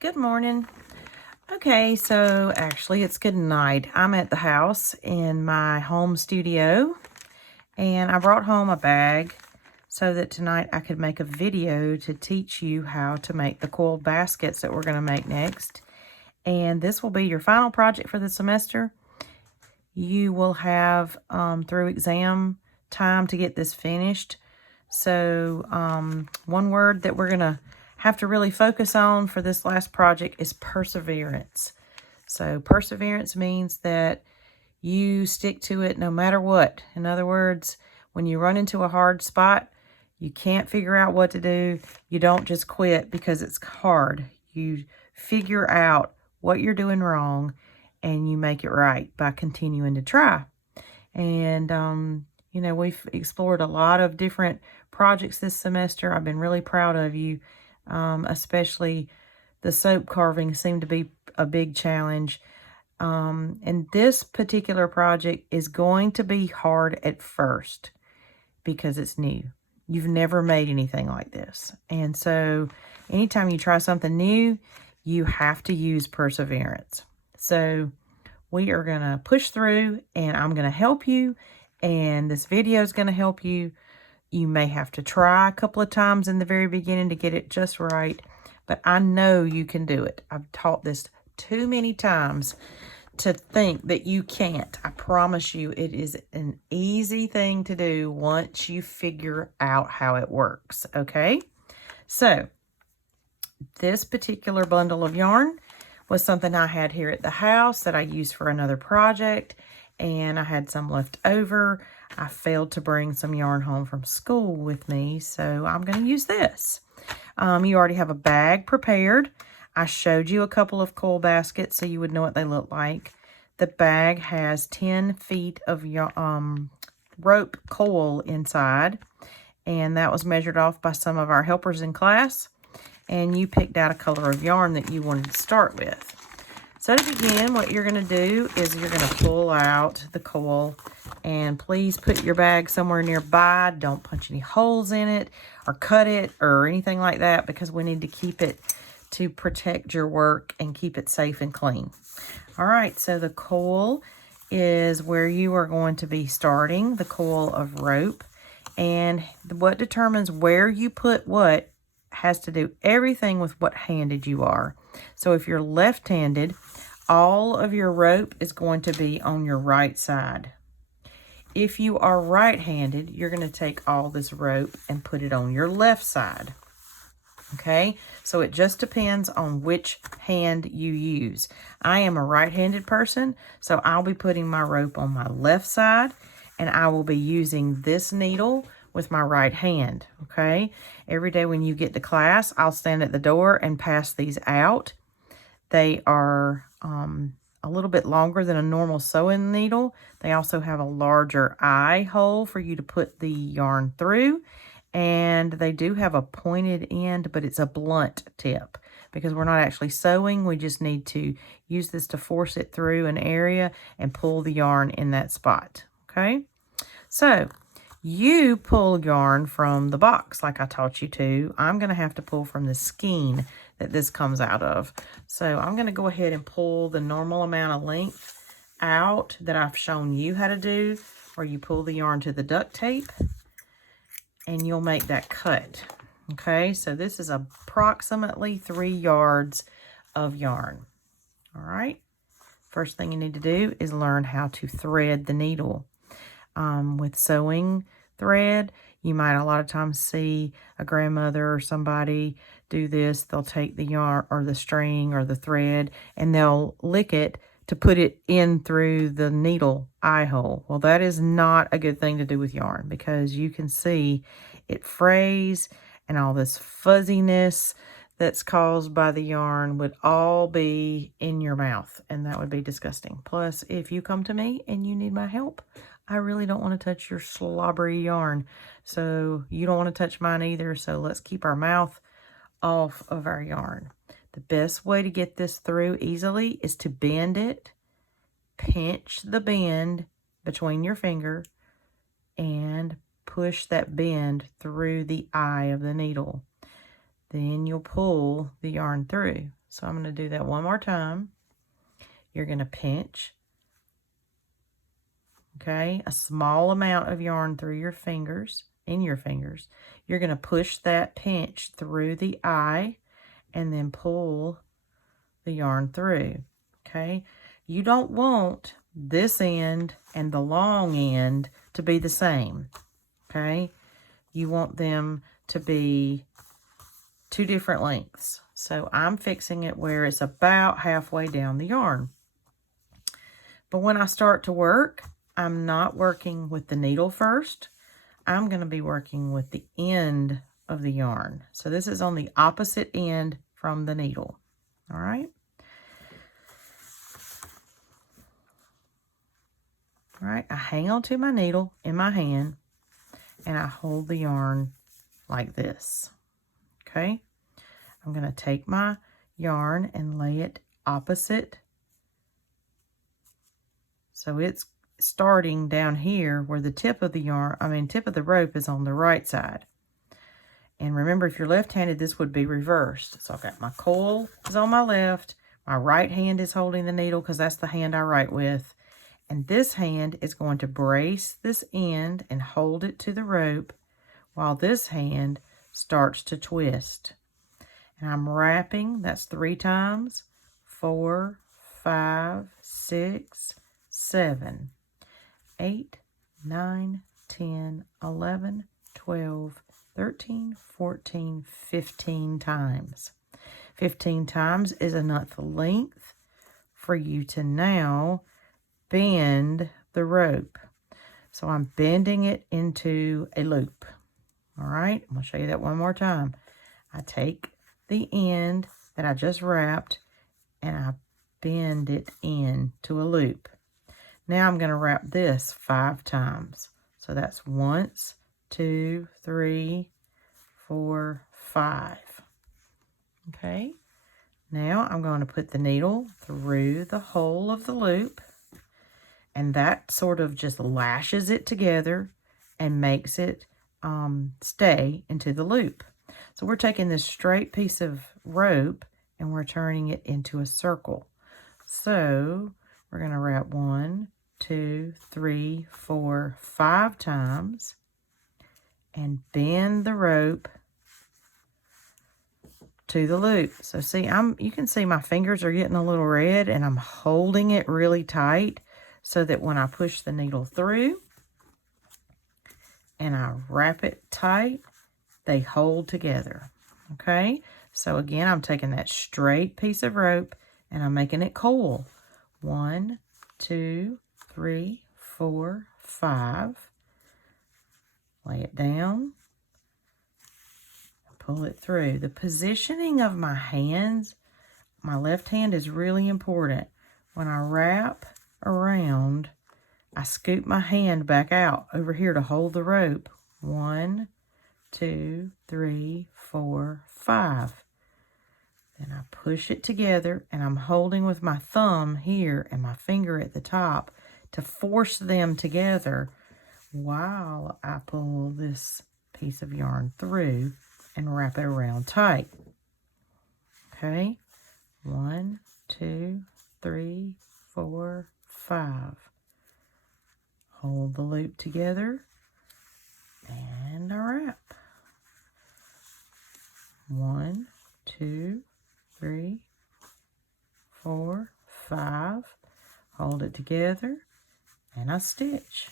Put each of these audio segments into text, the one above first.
Good morning. Okay, so actually it's good night. I'm at the house in my home studio, and I brought home a bag so that tonight I could make a video to teach you how to make the coiled baskets that we're going to make next. And this will be your final project for the semester. You will have through exam time to get this finished. So one word that we're going to have to really focus on for this last project is perseverance. So perseverance means that you stick to it no matter what. In other words, when you run into a hard spot, you can't figure out what to do, you don't just quit because it's hard. You figure out what you're doing wrong and you make it right by continuing to try. And, you know, we've explored a lot of different projects this semester. I've been really proud of you, especially the soap carving seemed to be a big challenge. And this particular project is going to be hard at first because it's new. You've never made anything like this. And so anytime you try something new, you have to use perseverance. So we are going to push through, and I'm going to help you, and this video is going to help you. You may have to try a couple of times in the very beginning to get it just right, but I know you can do it. I've taught this too many times to think that you can't. I promise you it is an easy thing to do once you figure out how it works, okay? So this particular bundle of yarn was something I had here at the house that I used for another project, and I had some left over. I failed to bring some yarn home from school with me, so I'm going to use this. You already have a bag prepared. I showed you a couple of coil baskets so you would know what they look like. The bag has 10 feet of rope coil inside, and that was measured off by some of our helpers in class. And you picked out a color of yarn that you wanted to start with. So to begin, what you're going to do is you're going to pull out the coil, and please put your bag somewhere nearby. Don't punch any holes in it or cut it or anything like that, because we need to keep it to protect your work and keep it safe and clean. All right, so the coil is where you are going to be starting, the coil of rope. And what determines where you put what has to do everything with what handed you are. So if you're left-handed, all of your rope is going to be on your right side. If you are right-handed, you're going to take all this rope and put it on your left side. Okay, so it just depends on which hand you use. I am a right-handed person, so I'll be putting my rope on my left side, and I will be using this needle with my right hand, okay? Every day when you get to class, I'll stand at the door and pass these out. They are a little bit longer than a normal sewing needle. They also have a larger eye hole for you to put the yarn through. And they do have a pointed end, but it's a blunt tip because we're not actually sewing. We just need to use this to force it through an area and pull the yarn in that spot, okay? So you pull yarn from the box like I taught you to. I'm going to have to pull from the skein that this comes out of. So I'm going to go ahead and pull the normal amount of length out that I've shown you how to do, where you pull the yarn to the duct tape and you'll make that cut. Okay, so this is approximately 3 yards of yarn. All right, first thing you need to do is learn how to thread the needle. With sewing thread, you might a lot of times see a grandmother or somebody do this. They'll take the yarn or the string or the thread and they'll lick it to put it in through the needle eye hole. Well, that is not a good thing to do with yarn, because you can see it frays and all this fuzziness that's caused by the yarn would all be in your mouth, and that would be disgusting. Plus, if you come to me and you need my help, I really don't want to touch your slobbery yarn. So you don't want to touch mine either. So let's keep our mouth off of our yarn. The best way to get this through easily is to bend it, pinch the bend between your finger, and push that bend through the eye of the needle. Then you'll pull the yarn through. So I'm going to do that one more time. You're going to pinch, okay, a small amount of yarn through your fingers, in your fingers. You're going to push that pinch through the eye and then pull the yarn through, okay? You don't want this end and the long end to be the same, okay? You want them to be two different lengths. So I'm fixing it where it's about halfway down the yarn. But when I start to work, I'm not working with the needle first. I'm going to be working with the end of the yarn. So this is on the opposite end from the needle. All right. All right, I hang on to my needle in my hand and I hold the yarn like this. Okay. I'm going to take my yarn and lay it opposite. So it's starting down here where the tip of the yarn, tip of the rope is on the right side. And remember, if you're left-handed, this would be reversed. So I've got my coil is on my left. My right hand is holding the needle because that's the hand I write with. And this hand is going to brace this end and hold it to the rope while this hand starts to twist. And I'm wrapping, that's 3 times, 4, 5, 6, 7, 8, 9, 10, 11, 12, 13, 14, 15 times. 15 times is enough length for you to now bend the rope. So I'm bending it into a loop. All right, I'm going to show you that one more time. I take the end that I just wrapped and I bend it into a loop. Now I'm going to wrap this 5 times. So that's 1, 2, 3, 4, 5. Okay. Now I'm going to put the needle through the hole of the loop, and that sort of just lashes it together and makes it stay into the loop. So we're taking this straight piece of rope and we're turning it into a circle. So we're going to wrap 1, 2, 3, 4, 5 times and bend the rope to the loop. So see, you can see my fingers are getting a little red and I'm holding it really tight so that when I push the needle through and I wrap it tight, they hold together. Okay, so again, I'm taking that straight piece of rope and I'm making it coil. 1, 2, 3, 4, 5. Lay it down. Pull it through. The positioning of my hands, my left hand is really important. When I wrap around, I scoop my hand back out over here to hold the rope. 1, 2, 3, 4, 5. Then I push it together and I'm holding with my thumb here and my finger at the top to force them together while I pull this piece of yarn through and wrap it around tight. Okay, 1, 2, 3, 4, 5. Hold the loop together and I wrap. 1, 2, 3, 4, 5. Hold it together and I stitch.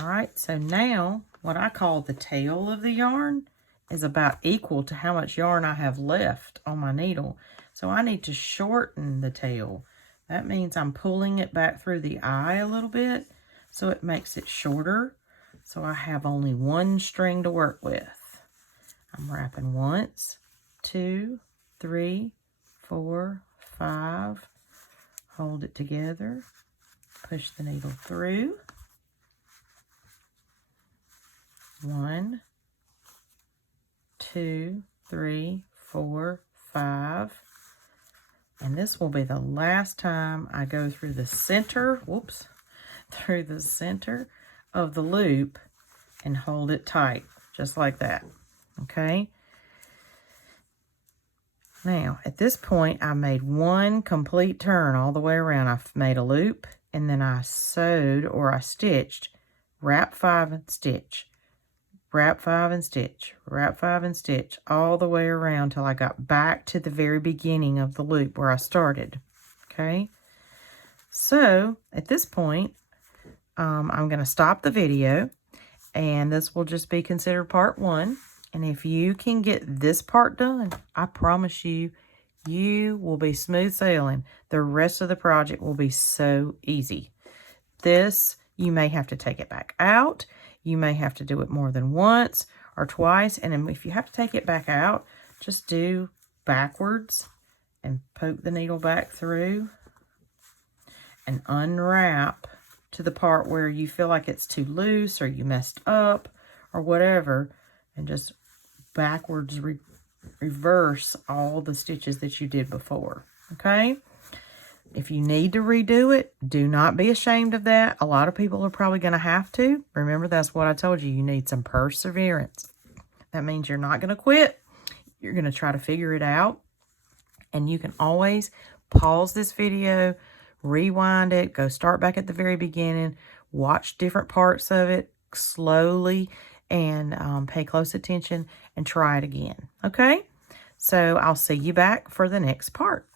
All right, so now what I call the tail of the yarn is about equal to how much yarn I have left on my needle. So I need to shorten the tail. That means I'm pulling it back through the eye a little bit so it makes it shorter. So I have only 1 string to work with. I'm wrapping 1, 2, 3, 4, 5. Hold it together. Push the needle through. 1, 2, 3, 4, 5. And this will be the last time I go through the center, through the center of the loop and hold it tight, just like that, okay? Now, at this point, I made one complete turn all the way around. I've made a loop, and then I sewed or I stitched, wrap 5 and stitch, wrap 5 and stitch, wrap 5 and stitch, all the way around till I got back to the very beginning of the loop where I started. Okay? So, at this point, I'm going to stop the video, and this will just be considered part 1. And if you can get this part done, I promise you, you will be smooth sailing. The rest of the project will be so easy. This, you may have to take it back out. You may have to do it more than once or twice. And if you have to take it back out, just do backwards and poke the needle back through and unwrap to the part where you feel like it's too loose or you messed up or whatever, and just backwards reverse all the stitches that you did before. Okay? If you need to redo it, do not be ashamed of that. A lot of people are probably going to have to. Remember, that's what I told you. You need some perseverance. That means you're not going to quit. You're going to try to figure it out. And you can always pause this video, rewind it, go start back at the very beginning, watch different parts of it slowly, and pay close attention and try it again. Okay? So I'll see you back for the next part.